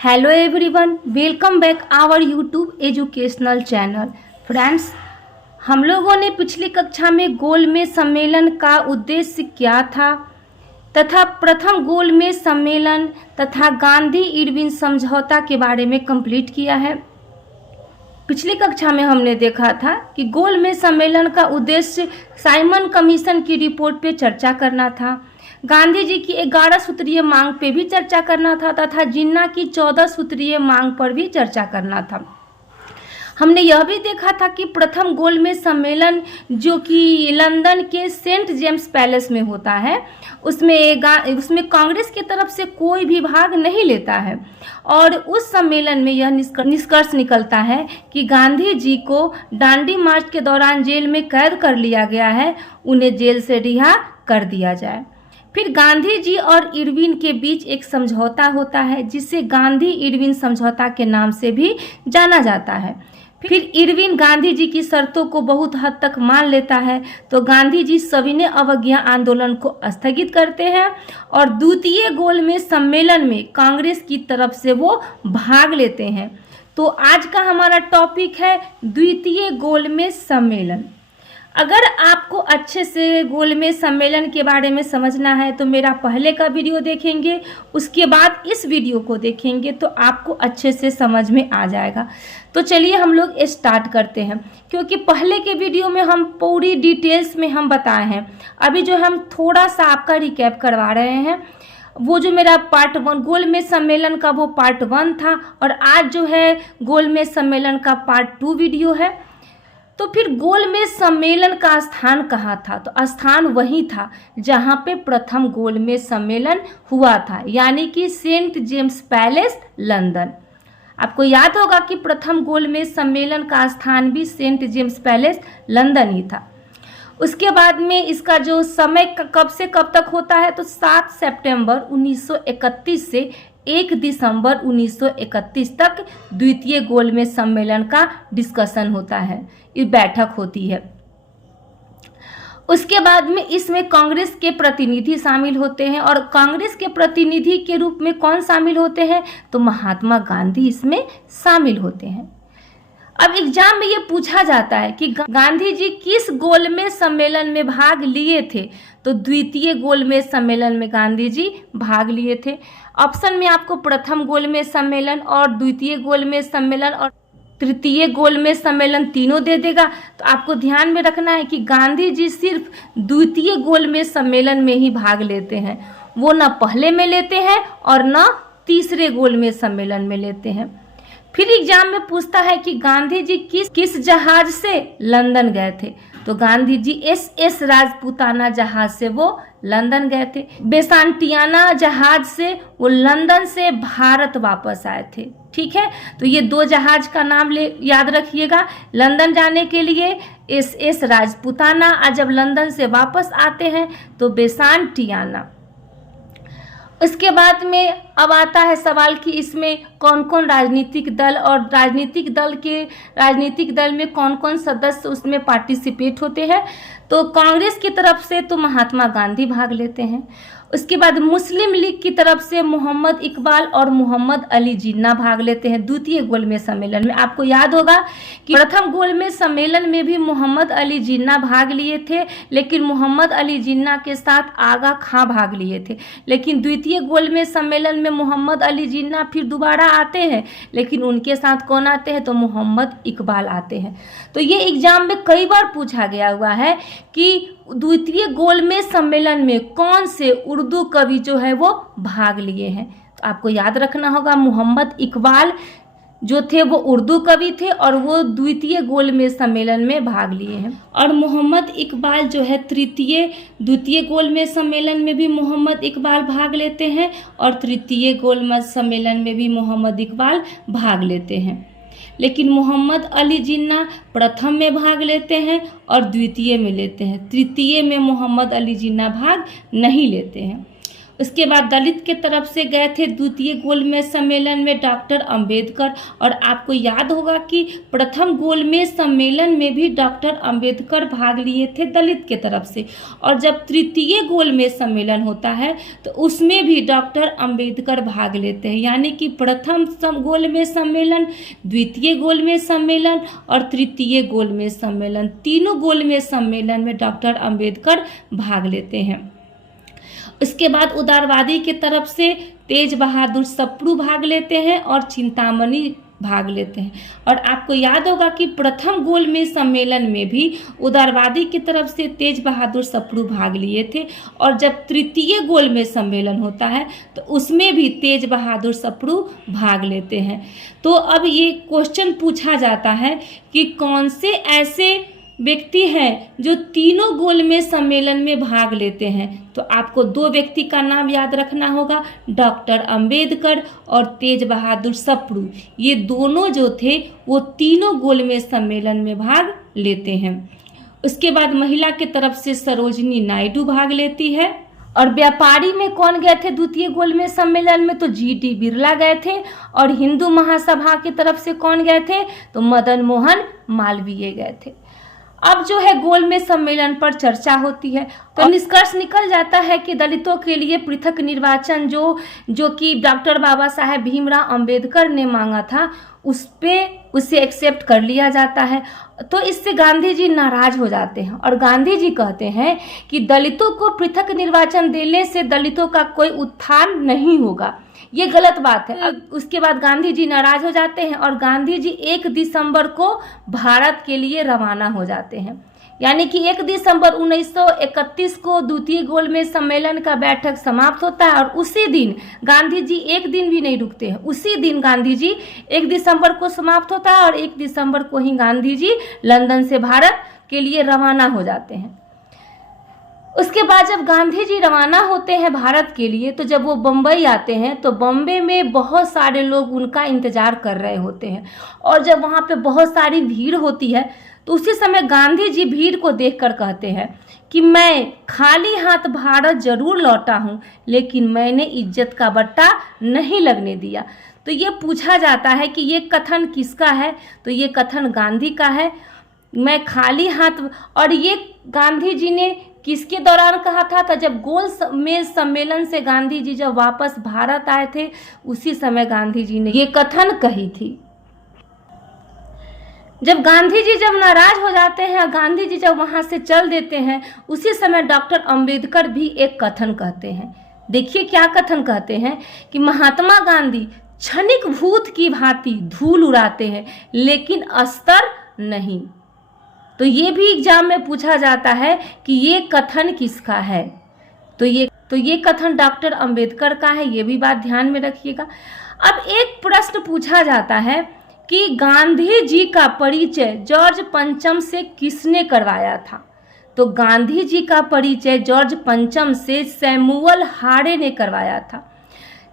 Hello everyone, welcome back our YouTube educational channel. Friends, हम लोगों ने पिछली कक्षा में गोलमेज सम्मेलन का उद्देश्य क्या था तथा प्रथम गोलमेज सम्मेलन तथा गांधी इरविन समझौता के बारे में कंप्लीट किया है। पिछली कक्षा में हमने देखा था कि गोलमेज सम्मेलन का उद्देश्य साइमन कमीशन की रिपोर्ट पे चर्चा करना था, गांधी जी की 11 सूत्रीय मांग पे भी चर्चा करना था तथा जिन्ना की 14 सूत्रीय मांग पर भी चर्चा करना था। हमने यह भी देखा था कि प्रथम गोलमेज सम्मेलन जो कि लंदन के सेंट जेम्स पैलेस में होता है, उसमें कांग्रेस की तरफ से कोई भी भाग नहीं लेता है और उस सम्मेलन में यह निष्कर्ष निकलता है कि गांधी जी को डांडी मार्च के दौरान जेल में कैद कर लिया गया है, उन्हें जेल से रिहा कर दिया जाए। फिर गांधी जी और इरविन के बीच एक समझौता होता है जिसे गांधी इरविन समझौता के नाम से भी जाना जाता है। फिर इरविन गांधी जी की शर्तों को बहुत हद तक मान लेता है तो गांधी जी सविनय अवज्ञा आंदोलन को स्थगित करते हैं और द्वितीय गोलमेज सम्मेलन में कांग्रेस की तरफ से वो भाग लेते हैं। तो आज का हमारा टॉपिक है द्वितीय गोलमेज सम्मेलन। अगर आपको अच्छे से गोलमेज सम्मेलन के बारे में समझना है तो मेरा पहले का वीडियो देखेंगे, उसके बाद इस वीडियो को देखेंगे तो आपको अच्छे से समझ में आ जाएगा। तो चलिए हम लोग स्टार्ट करते हैं, क्योंकि पहले के वीडियो में हम पूरी डिटेल्स में हम बताए हैं। अभी जो हम थोड़ा सा आपका रिकैप करवा रहे हैं, वो जो मेरा पार्ट 1 गोलमेज सम्मेलन का वो पार्ट 1 था और आज जो है गोलमेज सम्मेलन का पार्ट 2 वीडियो है। तो फिर गोलमेज सम्मेलन का स्थान कहाँ था? तो स्थान वही था जहाँ पे प्रथम गोलमेज सम्मेलन हुआ था, यानी कि सेंट जेम्स पैलेस लंदन। आपको याद होगा कि प्रथम गोलमेज सम्मेलन का स्थान भी सेंट जेम्स पैलेस लंदन ही था। उसके बाद में इसका जो समय कब से कब तक होता है तो 7 सितंबर 1931 से 1 दिसंबर 1931 तक द्वितीय गोलमेज सम्मेलन का डिस्कशन होता है, ये बैठक होती है। उसके बाद में इसमें कांग्रेस के प्रतिनिधि शामिल होते हैं और कांग्रेस के प्रतिनिधि के रूप में कौन शामिल होते हैं? तो महात्मा गांधी इसमें शामिल होते हैं। अब एग्जाम में ये पूछा जाता है कि गांधी जी किस गोलमेज सम्मेलन में भाग लिए थे? तो द्वितीय गोलमेज सम्मेलन में गांधी जी भाग लिए थे। ऑप्शन में आपको प्रथम गोलमेज सम्मेलन और द्वितीय गोलमेज सम्मेलन और तृतीय गोलमेज सम्मेलन तीनों दे देगा। तो आपको ध्यान में रखना है कि गांधी जी सिर्फ द्वितीय गोलमेज सम्मेलन में ही भाग लेते हैं, वो न पहले में लेते हैं और न तीसरे गोलमेज सम्मेलन में लेते हैं। फिर एग्जाम में पूछता है कि गांधी जी किस जहाज से लंदन गए थे? तो गांधी जी SS राजपूताना जहाज से वो लंदन गए थे। बेसांटियाना जहाज से वो लंदन से भारत वापस आए थे। ठीक है, तो ये 2 जहाज का नाम याद रखिएगा। लंदन जाने के लिए SS राजपूताना और जब लंदन से वापस आते हैं तो बेसांटियाना। उसके बाद में अब आता है सवाल कि इसमें कौन कौन राजनीतिक दल और राजनीतिक दल में कौन कौन सदस्य उसमें पार्टिसिपेट होते हैं? तो कांग्रेस की तरफ से तो महात्मा गांधी भाग लेते हैं। उसके बाद मुस्लिम लीग की तरफ से मोहम्मद इकबाल और मोहम्मद अली जिन्ना भाग लेते हैं द्वितीय गोलमेज सम्मेलन में। आपको याद होगा कि प्रथम गोलमेज सम्मेलन में भी मोहम्मद अली जिन्ना भाग लिए थे, लेकिन मोहम्मद अली जिन्ना के साथ आगा खां भाग लिए थे। लेकिन द्वितीय गोलमेज सम्मेलन में मोहम्मद अली जिन्ना फिर दोबारा आते हैं, लेकिन उनके साथ कौन आते हैं? तो मोहम्मद इकबाल आते हैं। तो ये एग्जाम में कई बार पूछा गया हुआ है कि द्वितीय गोलमेज सम्मेलन में कौन से उर्दू कवि जो है वो भाग लिए हैं? तो आपको याद रखना होगा मोहम्मद इकबाल जो थे वो उर्दू कवि थे और वो द्वितीय गोलमेज सम्मेलन में भाग लिए हैं। और मोहम्मद इकबाल जो है द्वितीय गोलमेज सम्मेलन में भी मोहम्मद इकबाल भाग लेते हैं और तृतीय गोलमेज सम्मेलन में भी मोहम्मद इकबाल भाग लेते हैं। लेकिन मोहम्मद अली जिन्ना प्रथम में भाग लेते हैं और द्वितीय में लेते हैं, तृतीय में मोहम्मद अली जिन्ना भाग नहीं लेते हैं। उसके बाद दलित के तरफ से गए थे द्वितीय गोलमेज सम्मेलन में डॉक्टर अंबेडकर, और आपको याद होगा कि प्रथम गोलमेज सम्मेलन में भी डॉक्टर अंबेडकर भाग लिए थे दलित के तरफ से, और जब तृतीय गोलमेज सम्मेलन होता है तो उसमें भी डॉक्टर अंबेडकर भाग लेते हैं। यानी कि प्रथम गोलमेज सम्मेलन, द्वितीय गोलमेज सम्मेलन और तृतीय गोलमेज सम्मेलन, तीनों गोलमेज सम्मेलन में डॉक्टर अंबेडकर भाग लेते हैं। उसके बाद उदारवादी के तरफ से तेज बहादुर सप्रू भाग लेते हैं और चिंतामणि भाग लेते हैं। और आपको याद होगा कि प्रथम गोलमेज सम्मेलन में भी उदारवादी की तरफ से तेज बहादुर सप्रू भाग लिए थे, और जब तृतीय गोलमेज सम्मेलन होता है तो उसमें भी तेज बहादुर सप्रू भाग लेते हैं। तो अब ये क्वेश्चन पूछा जाता है कि कौन से ऐसे व्यक्ति हैं जो तीनों गोलमेज सम्मेलन में भाग लेते हैं। तो आपको दो व्यक्ति का नाम याद रखना होगा, डॉक्टर अंबेडकर और तेज बहादुर सप्रू। ये दोनों जो थे वो तीनों गोलमेज सम्मेलन में भाग लेते हैं। उसके बाद महिला के तरफ से सरोजिनी नायडू भाग लेती है। और व्यापारी में कौन गए थे द्वितीय गोलमेज सम्मेलन में? तो GD बिरला गए थे। और हिंदू महासभा की तरफ से कौन गए थे? तो मदन मोहन मालवीय गए थे। अब जो है गोलमेज सम्मेलन पर चर्चा होती है, तो निष्कर्ष निकल जाता है कि दलितों के लिए पृथक निर्वाचन जो कि डॉक्टर बाबा साहेब भीमराव अंबेडकर ने मांगा था, उसे एक्सेप्ट कर लिया जाता है। तो इससे गांधी जी नाराज हो जाते हैं और गांधी जी कहते हैं कि दलितों को पृथक निर्वाचन देने से दलितों का कोई उत्थान नहीं होगा, ये गलत बात है। अब उसके बाद गांधी जी नाराज हो जाते हैं और गांधी जी 1 दिसंबर को भारत के लिए रवाना हो जाते हैं। यानी कि 1 दिसंबर 1931 को द्वितीय गोलमेज सम्मेलन का बैठक समाप्त होता है, और उसी दिन गांधी जी एक दिन भी नहीं रुकते हैं। उसी दिन गांधी जी 1 दिसंबर को समाप्त होता है और 1 दिसंबर को ही गांधी जी लंदन से भारत के लिए रवाना हो जाते हैं। उसके बाद जब गांधी जी रवाना होते हैं भारत के लिए, तो जब वो बम्बई आते हैं तो बम्बई में बहुत सारे लोग उनका इंतजार कर रहे होते हैं, और जब वहाँ पे बहुत सारी भीड़ होती है तो उसी समय गांधी जी भीड़ को देखकर कहते हैं कि मैं खाली हाथ भारत जरूर लौटा हूँ, लेकिन मैंने इज्जत का बट्टा नहीं लगने दिया। तो ये पूछा जाता है कि ये कथन किसका है? तो ये कथन गांधी का है, मैं खाली हाथ। और ये गांधी जी ने किसके दौरान कहा था? तो जब गोलमेज सम्मेलन से गांधी जी जब वापस भारत आए थे, उसी समय गांधी जी ने ये कथन कही थी। जब गांधी जी जब नाराज हो जाते हैं, गांधी जी जब वहां से चल देते हैं, उसी समय डॉक्टर अंबेडकर भी एक कथन कहते हैं। देखिए क्या कथन कहते हैं कि महात्मा गांधी क्षणिक भूत की भांति धूल उड़ाते हैं, लेकिन अस्तर नहीं। तो ये भी एग्जाम में पूछा जाता है कि ये कथन किसका है? तो ये कथन डॉक्टर अंबेडकर का है, ये भी बात ध्यान में रखिएगा। अब एक प्रश्न पूछा जाता है कि गांधी जी का परिचय जॉर्ज पंचम से किसने करवाया था? तो गांधी जी का परिचय जॉर्ज पंचम से सैमुअल हारे ने करवाया था।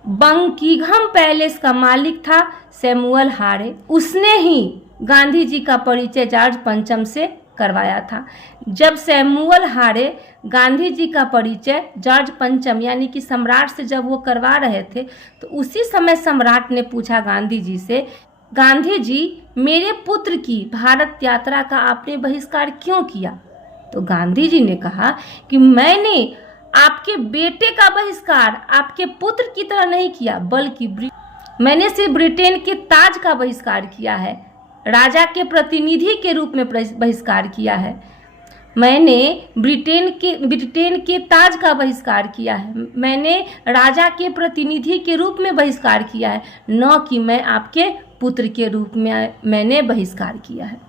बंकिंघम पैलेस का मालिक था सैमुअल हारे, उसने ही गांधी जी का परिचय जॉर्ज पंचम से करवाया था। जब सैमुअल हारे गांधी जी का परिचय जॉर्ज पंचम यानी कि सम्राट से जब वो करवा रहे थे, तो उसी समय सम्राट ने पूछा गांधी जी से, गांधी जी मेरे पुत्र की भारत यात्रा का आपने बहिष्कार क्यों किया? तो गांधी जी ने कहा कि मैंने आपके बेटे का बहिष्कार आपके पुत्र की तरह नहीं किया, बल्कि मैंने सिर्फ ब्रिटेन के ताज का बहिष्कार किया है, राजा के प्रतिनिधि के रूप में बहिष्कार किया है। मैंने ब्रिटेन के ताज का बहिष्कार किया है, मैंने राजा के प्रतिनिधि के रूप में बहिष्कार किया है, न कि मैं आपके पुत्र के रूप में मैंने बहिष्कार किया है।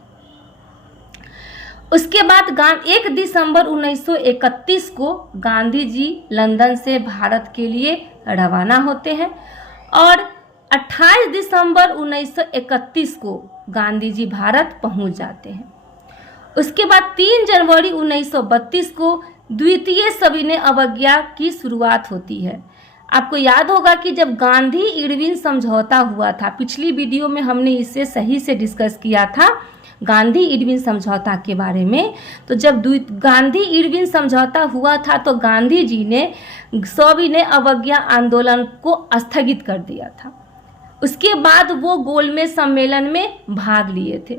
उसके बाद 1 दिसंबर 1931 को गांधी जी लंदन से भारत के लिए रवाना होते हैं, और 28 दिसंबर 1931 को गांधी जी भारत पहुंच जाते हैं। उसके बाद 3 जनवरी 1932 को द्वितीय सविनय अवज्ञा की शुरुआत होती है। आपको याद होगा कि जब गांधी इरविन समझौता हुआ था, पिछली वीडियो में हमने इसे सही से डिस्कस किया था, गांधी इरविन समझौता के बारे में। तो जब गांधी इरविन समझौता हुआ था तो गांधी जी ने सविनय अवज्ञा आंदोलन को स्थगित कर दिया था। उसके बाद वो गोलमेज सम्मेलन में भाग लिए थे,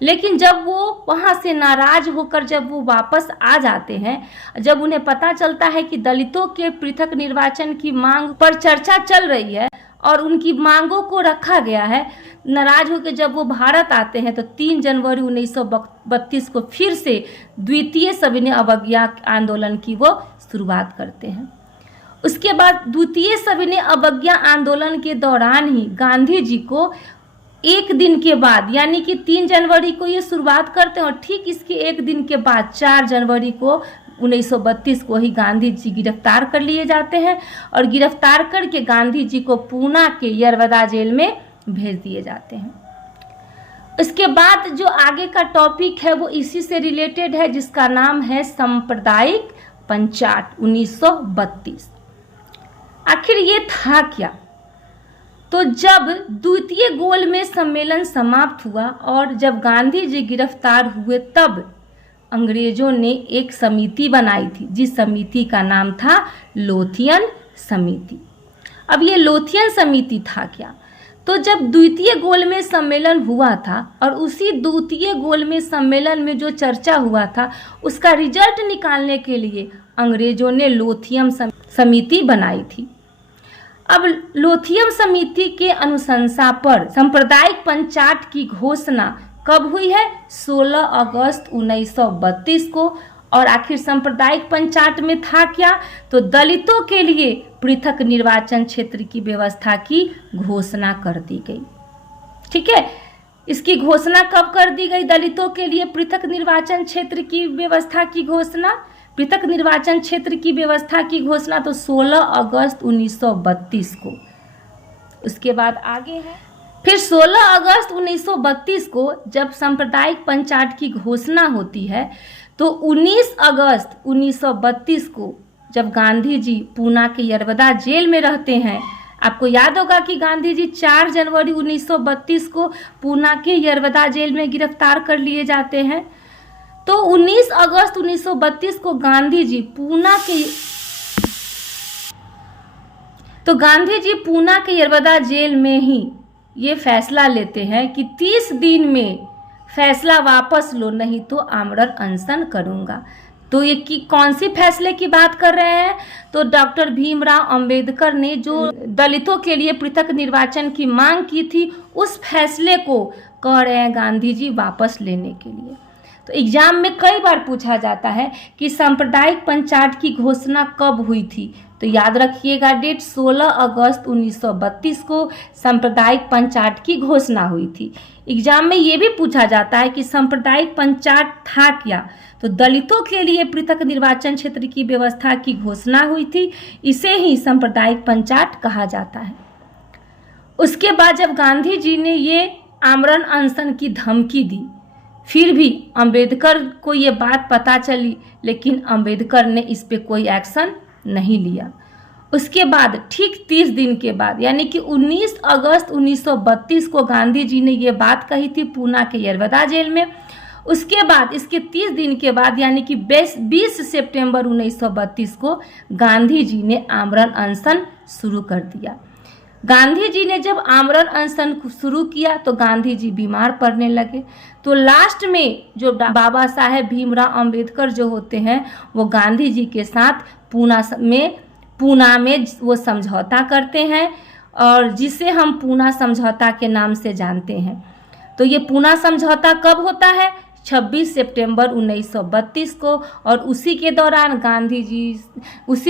लेकिन जब वो वहाँ से नाराज होकर जब वो वापस आ जाते हैं, जब उन्हें पता चलता है कि दलितों के पृथक निर्वाचन की मांग पर चर्चा चल रही है और उनकी मांगों को रखा गया है, नाराज होकर जब वो भारत आते हैं तो 3 जनवरी 1932 को फिर से द्वितीय सविनय अवज्ञा आंदोलन की वो शुरुआत करते हैं। उसके बाद द्वितीय सविनय अवज्ञा आंदोलन के दौरान ही गांधी जी को एक दिन के बाद, यानी कि 3 जनवरी को ये शुरुआत करते हैं और ठीक इसके एक दिन के बाद 4 जनवरी को 1932 को ही गांधी जी गिरफ्तार कर लिए जाते हैं और गिरफ्तार करके गांधी जी को पूना के यरवदा जेल में भेज दिए जाते हैं। इसके बाद जो आगे का टॉपिक है वो इसी से रिलेटेड है, जिसका नाम है सांप्रदायिक पंचाट 1932। आखिर ये था क्या? तो जब द्वितीय गोलमेज सम्मेलन समाप्त हुआ और जब गांधी जी गिरफ्तार हुए तब अंग्रेजों ने एक समिति बनाई थी, जिस समिति का नाम था लोथियन समिति। अब ये लोथियन समिति था क्या? तो जब द्वितीय गोलमेज सम्मेलन हुआ था और उसी द्वितीय गोलमेज सम्मेलन में जो चर्चा हुआ था उसका रिजल्ट निकालने के लिए अंग्रेजों ने लोथियन समिति बनाई थी। अब लोथियन समिति के अनुशंसा पर सांप्रदायिक पंचाट की घोषणा कब हुई है? 16 अगस्त 1932 को। और आखिर सांप्रदायिक पंचाट में था क्या? तो दलितों के लिए पृथक निर्वाचन क्षेत्र की व्यवस्था की घोषणा कर दी गई। ठीक है, इसकी घोषणा कब कर दी गई? दलितों के लिए पृथक निर्वाचन क्षेत्र की व्यवस्था की घोषणा, पृथक निर्वाचन क्षेत्र की व्यवस्था की घोषणा तो 16 अगस्त 1932 को। उसके बाद आगे है, फिर 16 अगस्त 1932 को जब सांप्रदायिक पंचाट की घोषणा होती है तो 19 अगस्त 1932 को जब गांधी जी पूना के यरवदा जेल में रहते हैं, आपको याद होगा कि गांधी जी 4 जनवरी 1932 को पूना के यरवदा जेल में गिरफ्तार कर लिए जाते हैं। तो 19 अगस्त 1932 को गांधी जी पूना के यरवदा जेल में ही ये फैसला लेते हैं कि 30 दिन में फैसला वापस लो, नहीं तो आमरण अनशन करूंगा। तो ये कि कौन सी फैसले की बात कर रहे हैं? तो डॉक्टर भीमराव अंबेडकर ने जो दलितों के लिए पृथक निर्वाचन की मांग की थी उस फैसले को कह रहे हैं गांधी जी वापस लेने के लिए। तो एग्जाम में कई बार पूछा जाता है कि सांप्रदायिक पंचाट की घोषणा कब हुई थी, तो याद रखिएगा डेट 16 अगस्त 1932 को सांप्रदायिक पंचाट की घोषणा हुई थी। एग्जाम में ये भी पूछा जाता है कि सांप्रदायिक पंचाट था क्या, तो दलितों के लिए पृथक निर्वाचन क्षेत्र की व्यवस्था की घोषणा हुई थी, इसे ही सांप्रदायिक पंचाट कहा जाता है। उसके बाद जब गांधी जी ने ये आमरण अनशन की धमकी दी, फिर भी अंबेडकर को ये बात पता चली, लेकिन अंबेडकर ने इस पे कोई एक्शन नहीं लिया। उसके बाद ठीक 30 दिन के बाद यानी कि 19 अगस्त 1932 को गांधी जी ने ये बात कही थी पूना के यरवदा जेल में। उसके बाद इसके 30 दिन के बाद यानी कि 20 सितंबर 1932 को गांधी जी ने आमरण अनशन शुरू कर दिया। गांधी जी ने जब आमरण अनशन शुरू किया तो गांधी जी बीमार पड़ने लगे। तो लास्ट में जो बाबा साहेब भीमराव अंबेडकर जो होते हैं वो गांधी जी के साथ पूना में वो समझौता करते हैं और जिसे हम पूना समझौता के नाम से जानते हैं। तो ये पूना समझौता कब होता है? 26 सितंबर 1932 को। और उसी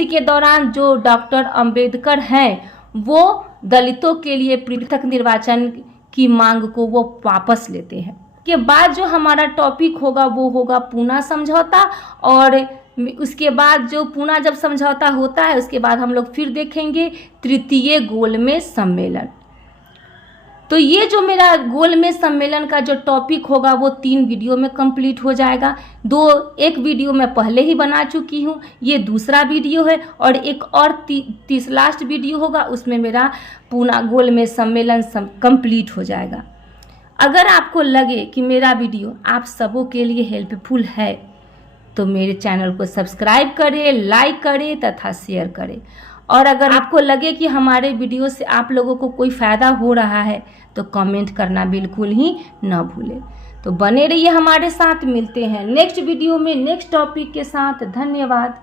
के दौरान जो डॉक्टर अंबेडकर हैं वो दलितों के लिए पृथक निर्वाचन की मांग को वो वापस लेते हैं। के बाद जो हमारा टॉपिक होगा वो होगा पूना समझौता, और उसके बाद जो पूना जब समझौता होता है उसके बाद हम लोग फिर देखेंगे तृतीय गोलमेज सम्मेलन। तो ये जो मेरा गोलमेज सम्मेलन का जो टॉपिक होगा वो 3 वीडियो में कंप्लीट हो जाएगा। एक वीडियो मैं पहले ही बना चुकी हूँ, ये दूसरा वीडियो है, और एक और लास्ट वीडियो होगा, उसमें मेरा पूना गोलमेज सम्मेलन कंप्लीट हो जाएगा। अगर आपको लगे कि मेरा वीडियो आप सबों के लिए हेल्पफुल है तो मेरे चैनल को सब्सक्राइब करें, लाइक करें तथा शेयर करें। और अगर आपको लगे कि हमारे वीडियो से आप लोगों को कोई फ़ायदा हो रहा है तो कमेंट करना बिल्कुल ही ना भूलें। तो बने रहिए हमारे साथ, मिलते हैं नेक्स्ट वीडियो में नेक्स्ट टॉपिक के साथ। धन्यवाद।